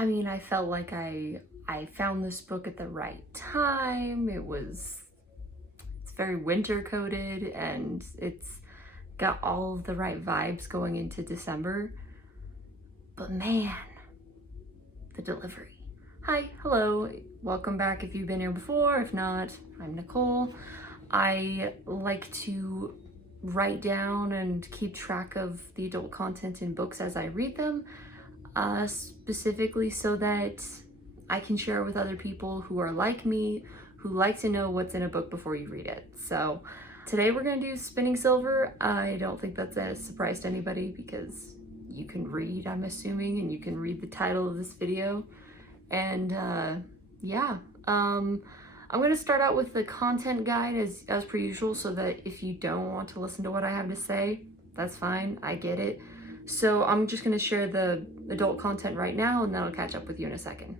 I mean, I felt like I found this book at the right time. It's very winter coated and it's got all of the right vibes going into December. But man, the delivery. Hi, hello, welcome back if you've been here before. If not, I'm Nicole. I like to write down and keep track of the adult content in books as I read them, specifically so that I can share with other people who are like me, who like to know what's in a book before you read it. So today we're gonna do Spinning Silver. I don't think that's a surprise to anybody because you can read, I'm assuming, and you can read the title of this video. And I'm gonna start out with the content guide as per usual, so that if you don't want to listen to what I have to say, that's fine, I get it. So I'm just gonna share the adult content right now, and then I'll catch up with you in a second.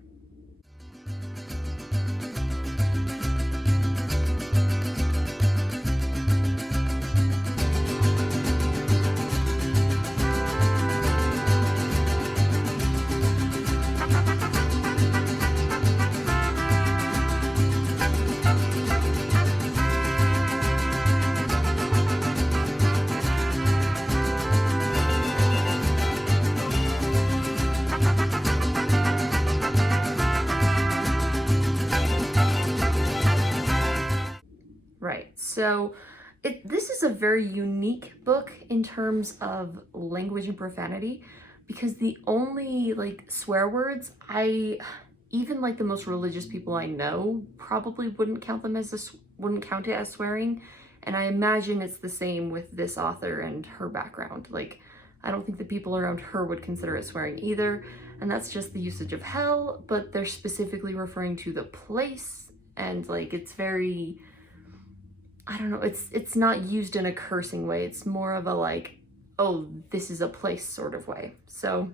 Right, so this is a very unique book in terms of language and profanity, because the only swear words, even the most religious people I know probably wouldn't count it as swearing, and I imagine it's the same with this author and her background. I don't think the people around her would consider it swearing either, and that's just the usage of hell, but they're specifically referring to the place, and it's very, I don't know, it's not used in a cursing way. It's more of a oh, this is a place sort of way. So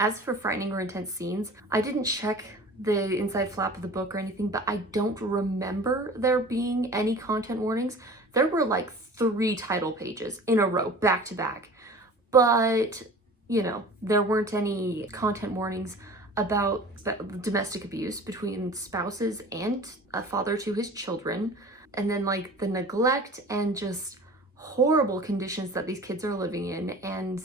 as for frightening or intense scenes, I didn't check the inside flap of the book or anything, but I don't remember there being any content warnings. There were 3 title pages in a row, back to back. But, there weren't any content warnings about domestic abuse between spouses and a father to his children. And then the neglect and just horrible conditions that these kids are living in. And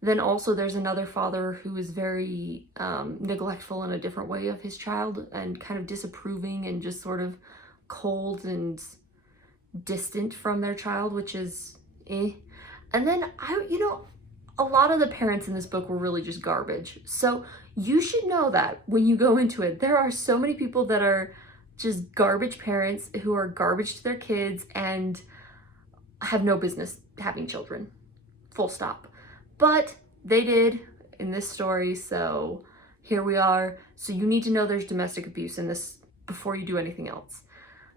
then also there's another father who is very neglectful in a different way of his child and kind of disapproving and just sort of cold and distant from their child, which is eh. And then a lot of the parents in this book were really just garbage. So you should know that when you go into it, there are so many people that are just garbage parents who are garbage to their kids and have no business having children, full stop. But they did in this story, so here we are. So you need to know there's domestic abuse in this before you do anything else.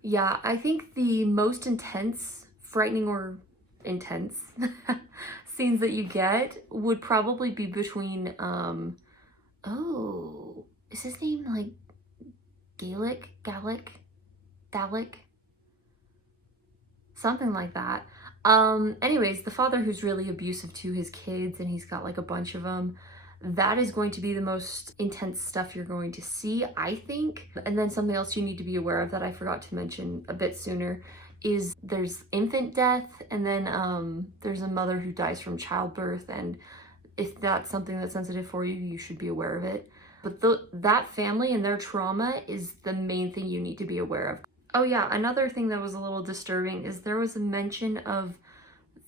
Yeah, I think the most intense, frightening or intense scenes that you get would probably be between, oh, is his name Gallic, something like that. Anyways, the father who's really abusive to his kids, and he's got a bunch of them, that is going to be the most intense stuff you're going to see, I think. And then something else you need to be aware of that I forgot to mention a bit sooner is there's infant death, and then there's a mother who dies from childbirth, and if that's something that's sensitive for you, you should be aware of it. But that family and their trauma is the main thing you need to be aware of. Oh yeah, another thing that was a little disturbing is there was a mention of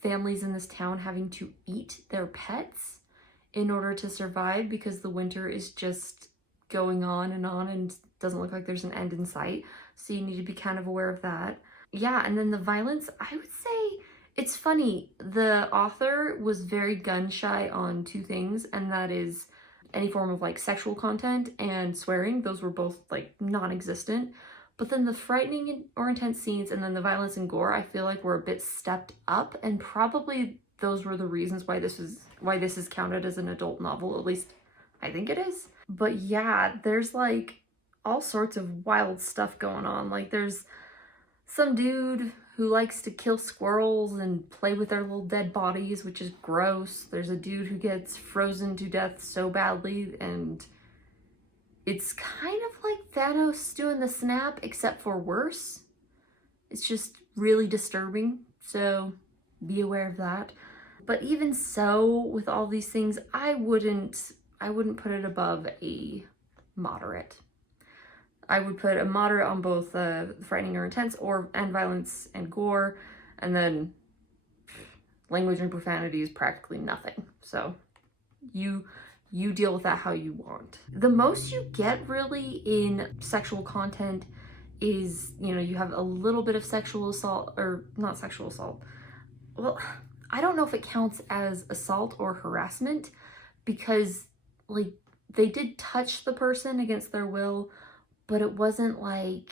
families in this town having to eat their pets in order to survive, because the winter is just going on and doesn't look like there's an end in sight. So you need to be kind of aware of that. Yeah, and then the violence, I would say, it's funny. The author was very gun shy on 2 things, and that is any form of sexual content and swearing. Those were both non-existent. But then the frightening or intense scenes and then the violence and gore, I feel were a bit stepped up, and probably those were the reasons why this is counted as an adult novel. At least I think it is. But yeah, there's all sorts of wild stuff going on. There's some dude who likes to kill squirrels and play with their little dead bodies, which is gross. There's a dude who gets frozen to death so badly and It's kind of like Thanos doing the snap, except for worse. It's just really disturbing, so be aware of that. But even so, with all these things, I wouldn't put it above a moderate. I would put a moderate on both frightening or intense, and violence and gore, and then language and profanity is practically nothing. So you deal with that how you want. The most you get really in sexual content is, you know, you have a little bit of sexual assault, or not sexual assault. Well, I don't know if it counts as assault or harassment, because like they did touch the person against their will, but it wasn't like,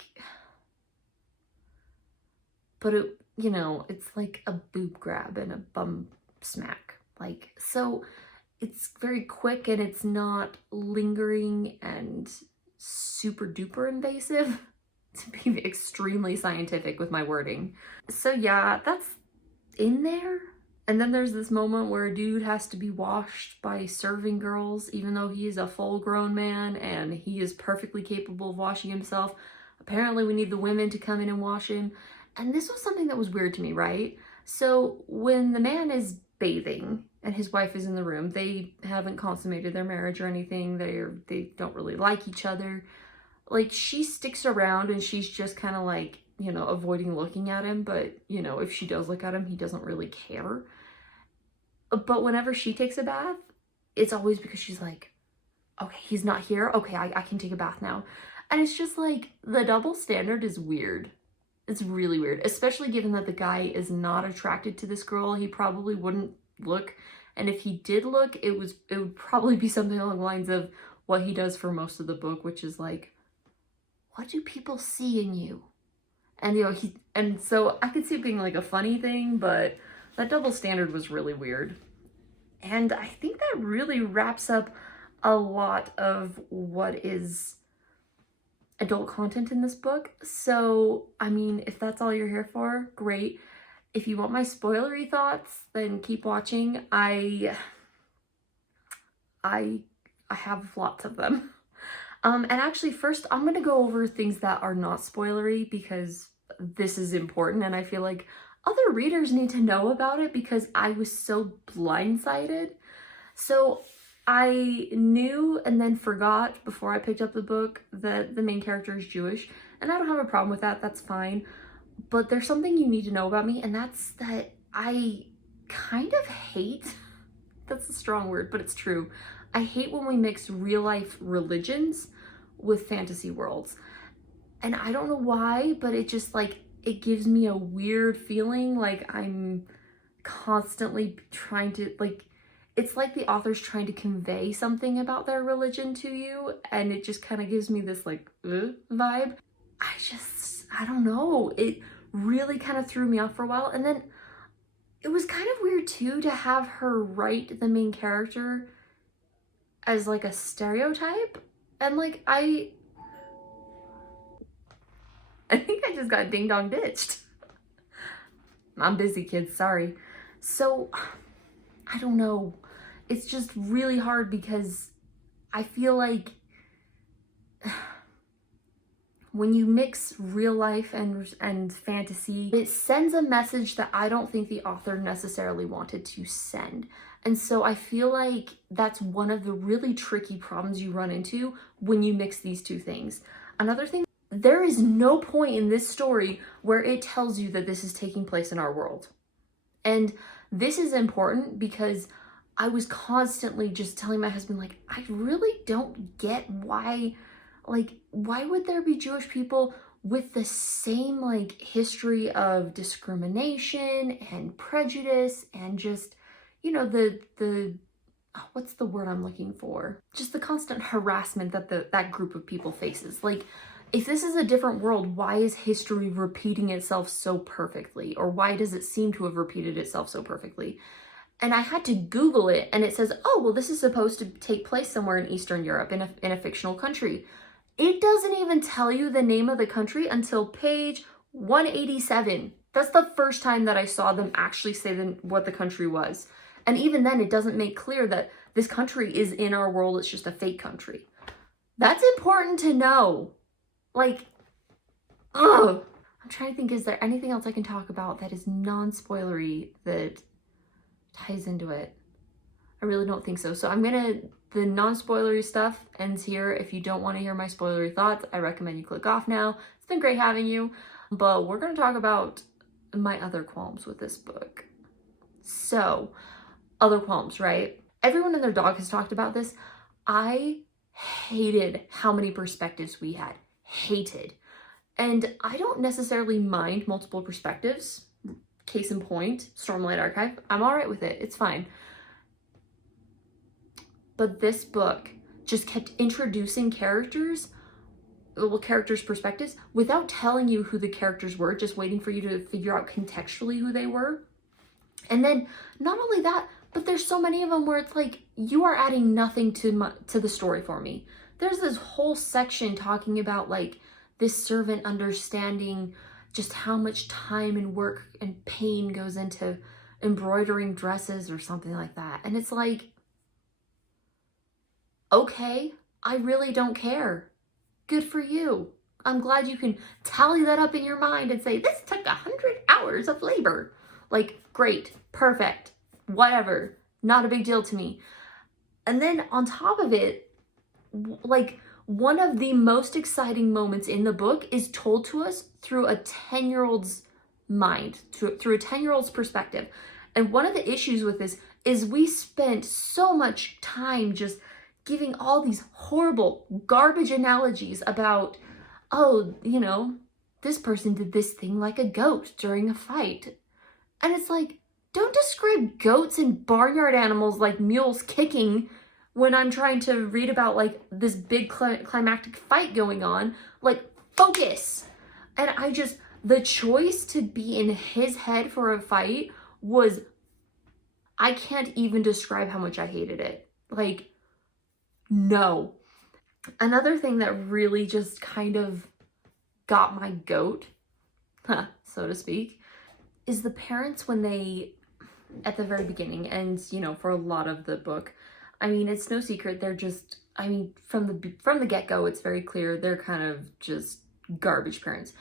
but it, you know, it's like a boob grab and a bum smack. Like, so it's very quick and it's not lingering and super duper invasive, to be extremely scientific with my wording. So yeah, that's in there. And then there's this moment where a dude has to be washed by serving girls, even though he is a full-grown man and he is perfectly capable of washing himself. Apparently we need the women to come in and wash him. And this was something that was weird to me, right? So when the man is bathing and his wife is in the room, they haven't consummated their marriage or anything. They don't really like each other. Like, she sticks around and she's just kind of like, you know, avoiding looking at him. But, you know, if she does look at him, he doesn't really care. But whenever she takes a bath, it's always because she's like, okay, he's not here. Okay, I can take a bath now. And it's just like, the double standard is weird. It's really weird, especially given that the guy is not attracted to this girl. He probably wouldn't look. And if he did look, it would probably be something along the lines of what he does for most of the book, which is like, what do people see in you? And, you know, and so I could see it being like a funny thing, but that double standard was really weird. And I think that really wraps up a lot of what is adult content in this book. So, I mean, if that's all you're here for, great. If you want my spoilery thoughts, then keep watching. I have lots of them. And actually, first, I'm going to go over things that are not spoilery, because this is important, and I feel like other readers need to know about it because I was so blindsided. So I knew and then forgot before I picked up the book that the main character is Jewish, and I don't have a problem with that. That's fine. But there's something you need to know about me, and that's that I kind of hate, that's a strong word, but it's true. I hate when we mix real life religions with fantasy worlds. And I don't know why, but it just like, it gives me a weird feeling like I'm constantly trying to, like, it's like the author's trying to convey something about their religion to you, and it just kind of gives me this like vibe. I don't know, it really kind of threw me off for a while. And then it was kind of weird too to have her write the main character as like a stereotype, and like I think I just got ding dong ditched. I'm busy, kids, sorry. So I don't know, it's just really hard because I feel like when you mix real life and fantasy, it sends a message that I don't think the author necessarily wanted to send. And so I feel like that's one of the really tricky problems you run into when you mix these two things. Another thing, there is no point in this story where it tells you that this is taking place in our world. And this is important because I was constantly just telling my husband, like, I really don't get why, like, why would there be Jewish people with the same, like, history of discrimination and prejudice and just, you know, the what's the word I'm looking for? Just the constant harassment that that group of people faces. Like, if this is a different world, why is history repeating itself so perfectly? Or why does it seem to have repeated itself so perfectly? And I had to Google it, and it says, oh, well, this is supposed to take place somewhere in Eastern Europe in a fictional country. It doesn't even tell you the name of the country until page 187. That's the first time that I saw them actually say what the country was. And even then, it doesn't make clear that this country is in our world, it's just a fake country. That's important to know. Like, ugh. I'm trying to think, is there anything else I can talk about that is non-spoilery that ties into it? I really don't think so. So the non-spoilery stuff ends here. If you don't want to hear my spoilery thoughts, I recommend you click off now. It's been great having you, but we're going to talk about my other qualms with this book. So, other qualms, right? Everyone and their dog has talked about this. I hated how many perspectives we had. Hated. And I don't necessarily mind multiple perspectives. Case in point, Stormlight Archive. I'm all right with it. It's fine. But this book just kept introducing characters' perspectives without telling you who the characters were, just waiting for you to figure out contextually who they were. And then not only that, but there's so many of them where it's like, you are adding nothing to the story for me. There's this whole section talking about like this servant understanding just how much time and work and pain goes into embroidering dresses or something like that. And it's like, okay, I really don't care. Good for you. I'm glad you can tally that up in your mind and say, this took 100 hours of labor. Like, great, perfect, whatever, not a big deal to me. And then on top of it, like, one of the most exciting moments in the book is told to us through a 10-year-old's mind, through a 10-year-old's perspective. And one of the issues with this is we spent so much time just giving all these horrible garbage analogies about, oh, you know, this person did this thing like a goat during a fight. And it's like, don't describe goats and barnyard animals like mules kicking when I'm trying to read about like this big climactic fight going on. Like, focus. And the choice to be in his head for a fight was, I can't even describe how much I hated it. Like, no. Another thing that really just kind of got my goat, so to speak, is the parents when they, at the very beginning, and you know, for a lot of the book, I mean, it's no secret, they're just, I mean, from the get-go, it's very clear they're kind of just garbage parents,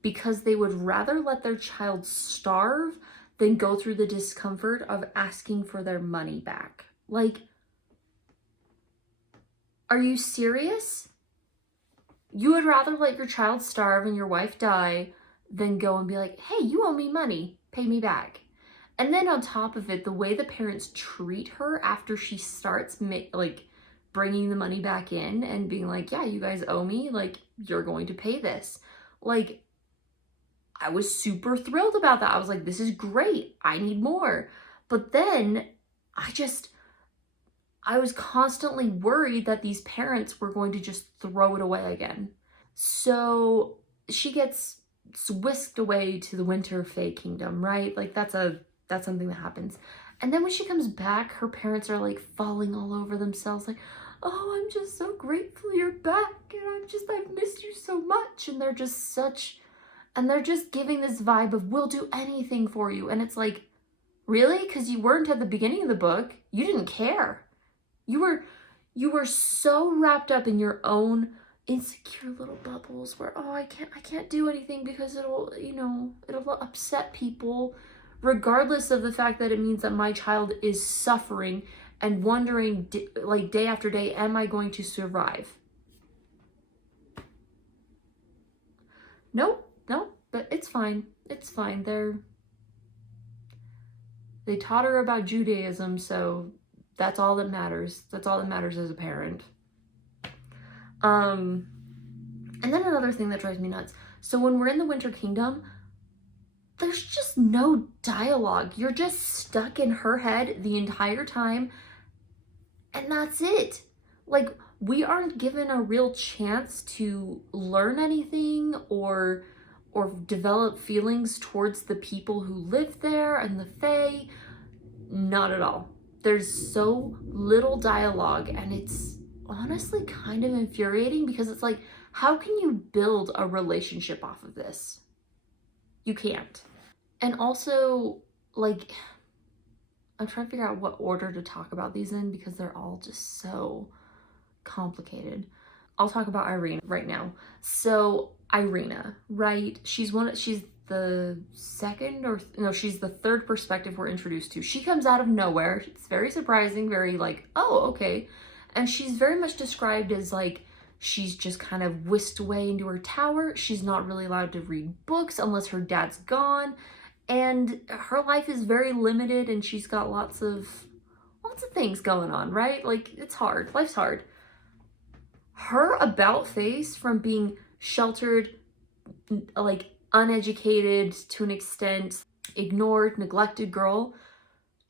because they would rather let their child starve than go through the discomfort of asking for their money back. Like, are you serious? You would rather let your child starve and your wife die than go and be like, hey, you owe me money, pay me back. And then on top of it, the way the parents treat her after she starts like bringing the money back in and being like, yeah, you guys owe me, like, you're going to pay this. Like, I was super thrilled about that. I was like, this is great. I need more. But then I was constantly worried that these parents were going to just throw it away again. So she gets whisked away to the Winter Fae Kingdom, right? Like, that's something that happens. And then when she comes back, her parents are like falling all over themselves, like, oh, I'm just so grateful you're back, and I've missed you so much. And they're just giving this vibe of, we'll do anything for you. And it's like, really? Because you weren't at the beginning of the book. You didn't care. You were so wrapped up in your own insecure little bubbles where, oh, I can't do anything because it'll upset people, regardless of the fact that it means that my child is suffering and wondering like day after day, am I going to survive? Nope, but it's fine. It's fine. They taught her about Judaism, so that's all that matters. That's all that matters as a parent. And then another thing that drives me nuts. So when we're in the Winter Kingdom, there's just no dialogue. You're just stuck in her head the entire time, and that's it. Like, we aren't given a real chance to learn anything or develop feelings towards the people who live there and the Fae. Not at all. There's so little dialogue, and it's honestly kind of infuriating because it's like, how can you build a relationship off of this? You can't. And also, like, I'm trying to figure out what order to talk about these in because they're all just so complicated. I'll talk about Irina right now. So Irina, right? She's the second or no, she's the third perspective we're introduced to. She comes out of nowhere. It's very surprising, very like, oh, okay. And she's very much described as like, she's just kind of whisked away into her tower. She's not really allowed to read books unless her dad's gone. And her life is very limited and she's got lots of things going on, right? Like, it's hard. Life's hard. Her about face from being sheltered, like uneducated to an extent, ignored, neglected girl,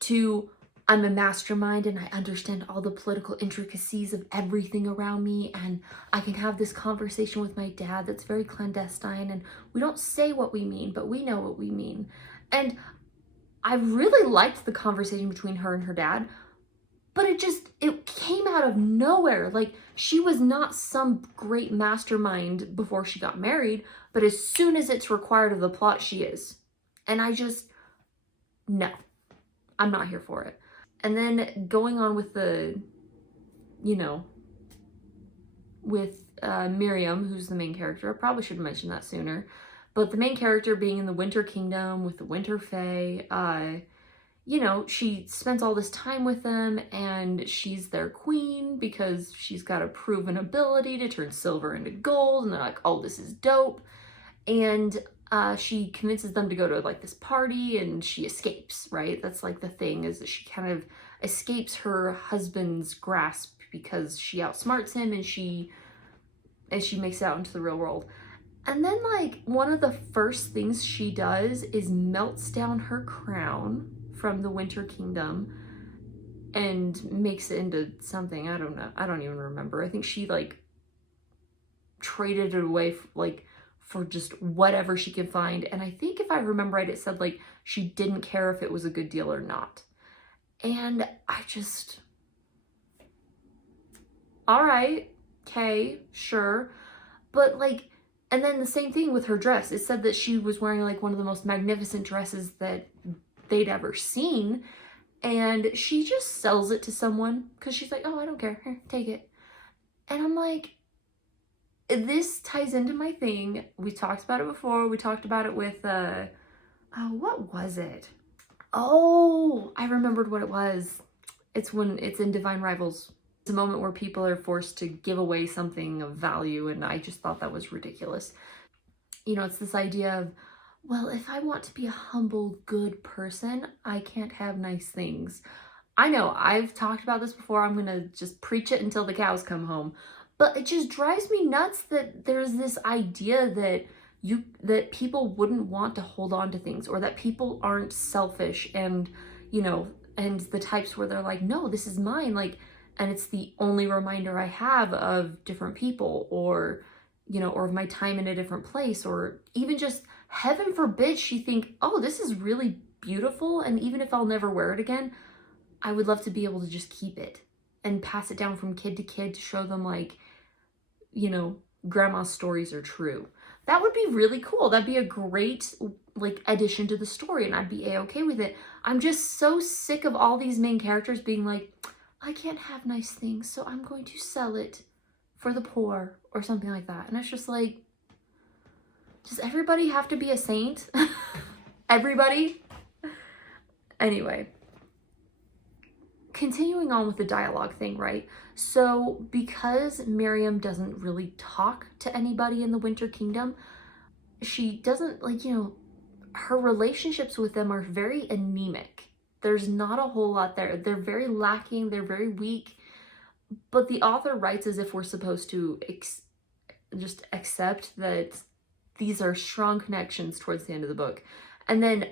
to I'm a mastermind and I understand all the political intricacies of everything around me and I can have this conversation with my dad that's very clandestine and we don't say what we mean, but we know what we mean. And I really liked the conversation between her and her dad, but it came out of nowhere. Like, she was not some great mastermind before she got married, but as soon as it's required of the plot, she is. And no, I'm not here for it. And then going on with with Miriam, who's the main character. I probably should have mentioned that sooner. But the main character being in the Winter Kingdom with the Winter Fae, she spends all this time with them and she's their queen because she's got a proven ability to turn silver into gold. And they're like, oh, this is dope. And she convinces them to go to like this party and she escapes, right? That's like the thing, is that she kind of escapes her husband's grasp because she outsmarts him and she makes it out into the real world. And then like one of the first things she does is melts down her crown from the Winter Kingdom and makes it into something. I don't know. I don't even remember. I think she like traded it away for just whatever she could find. And I think if I remember right, it said like she didn't care if it was a good deal or not. And I just, all right, okay, sure. But like, and then the same thing with her dress. It said that she was wearing like one of the most magnificent dresses that they'd ever seen. And she just sells it to someone because she's like, oh, I don't care. Here, take it. And I'm like, this ties into my thing. We talked about it before. We talked about it with, what was it? Oh, I remembered what it was. It's when it's in Divine Rivals. It's a moment where people are forced to give away something of value, and I just thought that was ridiculous. It's this idea of, well, if I want to be a humble, good person, I can't have nice things. I know, I've talked about this before. I'm going to just preach it until the cows come home. But it just drives me nuts that there's this idea that people wouldn't want to hold on to things, or that people aren't selfish and, and the types where they're like, no, this is mine. Like, and it's the only reminder I have of different people, or, or of my time in a different place, or even just, heaven forbid, she think, oh, this is really beautiful. And even if I'll never wear it again, I would love to be able to just keep it and pass it down from kid to kid to show them like, grandma's stories are true. That would be really cool. That'd be a great like addition to the story, and I'd be a-okay with it. I'm just so sick of all these main characters being like, I can't have nice things, so I'm going to sell it for the poor or something like that. And it's just like, does everybody have to be a saint? Everybody? Anyway, continuing on with the dialogue thing, right? So because Miriam doesn't really talk to anybody in the Winter Kingdom, she doesn't her relationships with them are very anemic. There's not a whole lot there. They're very lacking. They're very weak. But the author writes as if we're supposed to just accept that these are strong connections towards the end of the book. And then,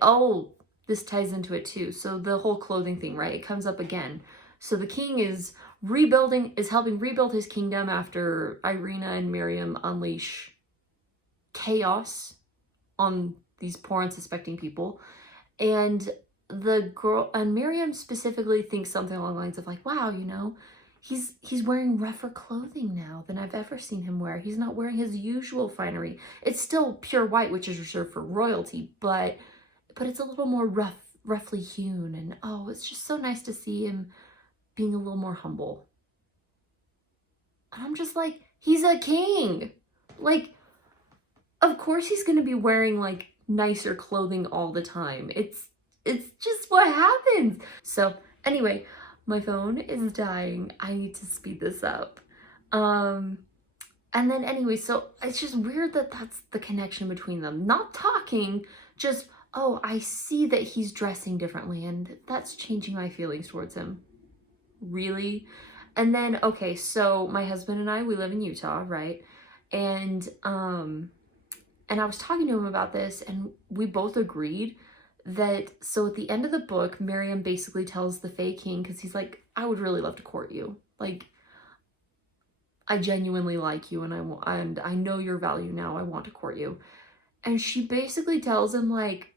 this ties into it too. So the whole clothing thing, right? It comes up again. So the king is helping rebuild his kingdom after Irina and Miriam unleash chaos on these poor unsuspecting people. And the girl, and Miriam specifically thinks something along the lines of like, wow, he's wearing rougher clothing now than I've ever seen him wear. He's not wearing his usual finery. It's still pure white, which is reserved for royalty, but it's a little more roughly hewn. And it's just so nice to see him being a little more humble. And I'm just like, he's a king. Like, of course he's gonna be wearing like nicer clothing all the time. It's just what happens. So anyway, my phone is dying. I need to speed this up. And then anyway, so it's just weird that that's the connection between them. Not talking, just, oh, I see that he's dressing differently and that's changing my feelings towards him. Really? And then, okay, so my husband and I, we live in Utah, right? And I was talking to him about this, and we both agreed that, so at the end of the book, Miriam basically tells the Fae King, because he's like, I would really love to court you. Like, I genuinely like you, and I know your value now. I want to court you. And she basically tells him, like,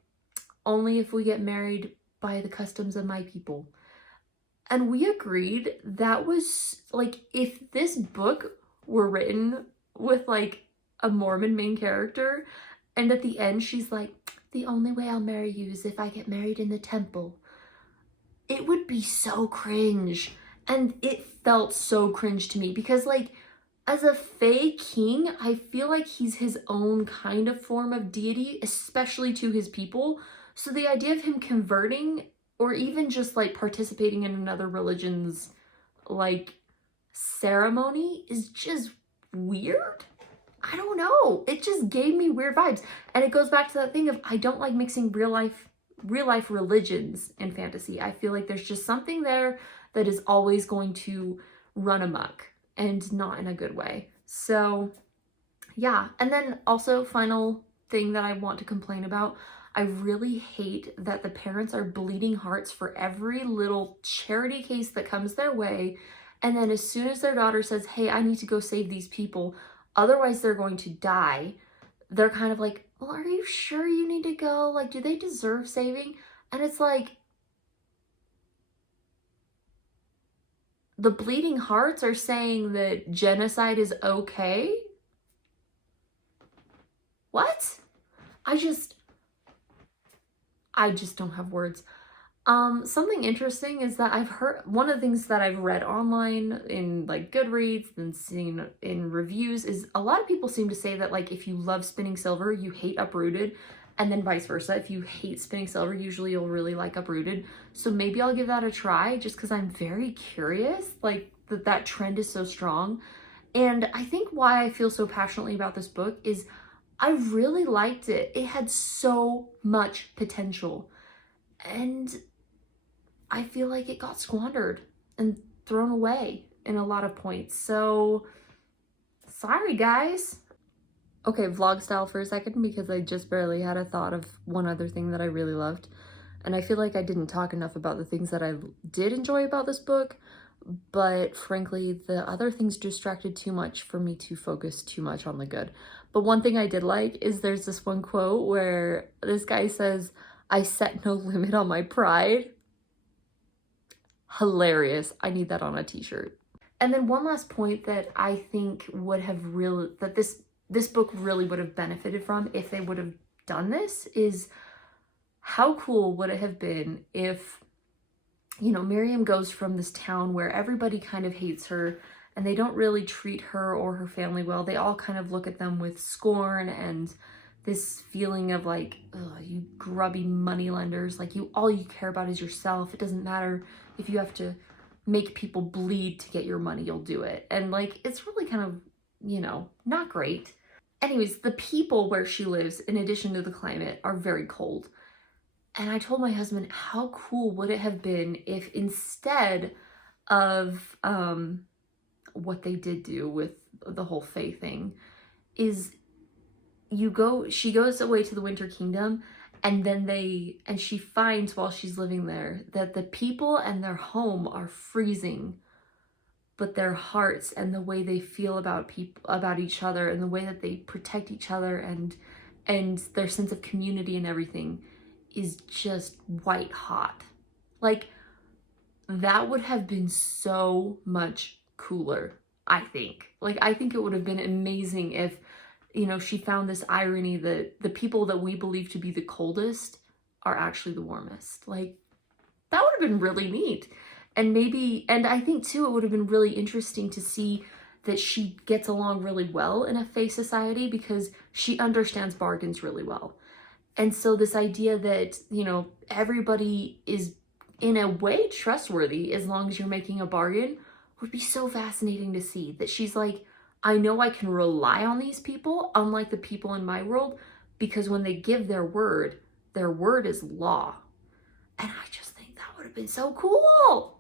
only if we get married by the customs of my people. And we agreed that was, like, if this book were written with, like, a Mormon main character, and at the end she's like, the only way I'll marry you is if I get married in the temple, it would be so cringe. And it felt so cringe to me because, like, as a Fae King, I feel like he's his own kind of form of deity, especially to his people. So the idea of him converting, or even just like participating in another religion's like ceremony, is just weird. I don't know. It just gave me weird vibes. And it goes back to that thing of, I don't like mixing real life religions and fantasy. I feel like there's just something there that is always going to run amok, and not in a good way. So yeah. And then also, final thing that I want to complain about, I really hate that the parents are bleeding hearts for every little charity case that comes their way. And then as soon as their daughter says, hey, I need to go save these people, otherwise they're going to die, they're kind of like, well, are you sure you need to go? Like, do they deserve saving? And it's like, the bleeding hearts are saying that genocide is okay? What? I just don't have words. Something interesting is that I've heard, one of the things that I've read online in like Goodreads and seen in reviews is a lot of people seem to say that, like, if you love Spinning Silver, you hate Uprooted, and then vice versa. If you hate Spinning Silver, usually you'll really like Uprooted. So maybe I'll give that a try, just because I'm very curious, like, that trend is so strong. And I think why I feel so passionately about this book is I really liked it. It had so much potential. And I feel like it got squandered and thrown away in a lot of points. So sorry, guys. Okay, vlog style for a second, because I just barely had a thought of one other thing that I really loved. And I feel like I didn't talk enough about the things that I did enjoy about this book, but frankly, the other things distracted too much for me to focus too much on the good. But one thing I did like is there's this one quote where this guy says, I set no limit on my pride. Hilarious. I need that on a t-shirt. And then one last point that I think would have that this book really would have benefited from if they would have done this is, how cool would it have been if, you know, Miriam goes from this town where everybody kind of hates her and they don't really treat her or her family well. They all kind of look at them with scorn and this feeling of like, ugh, you grubby moneylenders, like all you care about is yourself. It doesn't matter if you have to make people bleed to get your money, you'll do it. And like, it's really kind of, you know, not great. Anyways, the people where she lives, in addition to the climate, are very cold. And I told my husband, how cool would it have been if instead of what they did do with the whole Fae thing is she goes away to the Winter Kingdom, and then she finds while she's living there that the people and their home are freezing, but their hearts and the way they feel about each other and the way that they protect each other and their sense of community and everything is just white hot. Like, that would have been so much cooler, I think. Like, I think it would have been amazing if, you know, she found this irony that the people that we believe to be the coldest are actually the warmest. Like, that would have been really neat. And I think too, it would have been really interesting to see that she gets along really well in a fae society because she understands bargains really well. And so this idea that, you know, everybody is in a way trustworthy as long as you're making a bargain would be so fascinating to see. That she's like, I know I can rely on these people, unlike the people in my world, because when they give their word is law. And I just think that would have been so cool.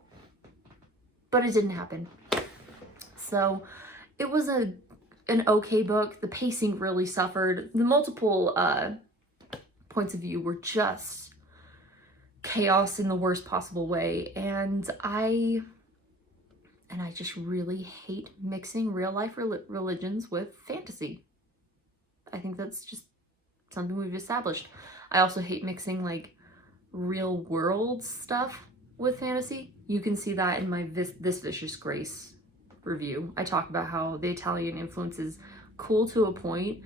But it didn't happen. So it was an okay book. The pacing really suffered. The multiple points of view were just chaos in the worst possible way. And I just really hate mixing real life religions with fantasy. I think that's just something we've established. I also hate mixing like real world stuff with fantasy. You can see that in my This Vicious Grace review. I talk about how the Italian influence is cool to a point,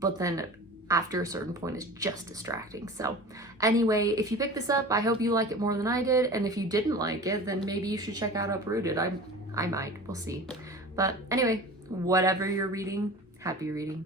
but then after a certain point is just distracting. So anyway, if you picked this up, I hope you like it more than I did. And if you didn't like it, then maybe you should check out Uprooted. I might, we'll see. But anyway, whatever you're reading, happy reading.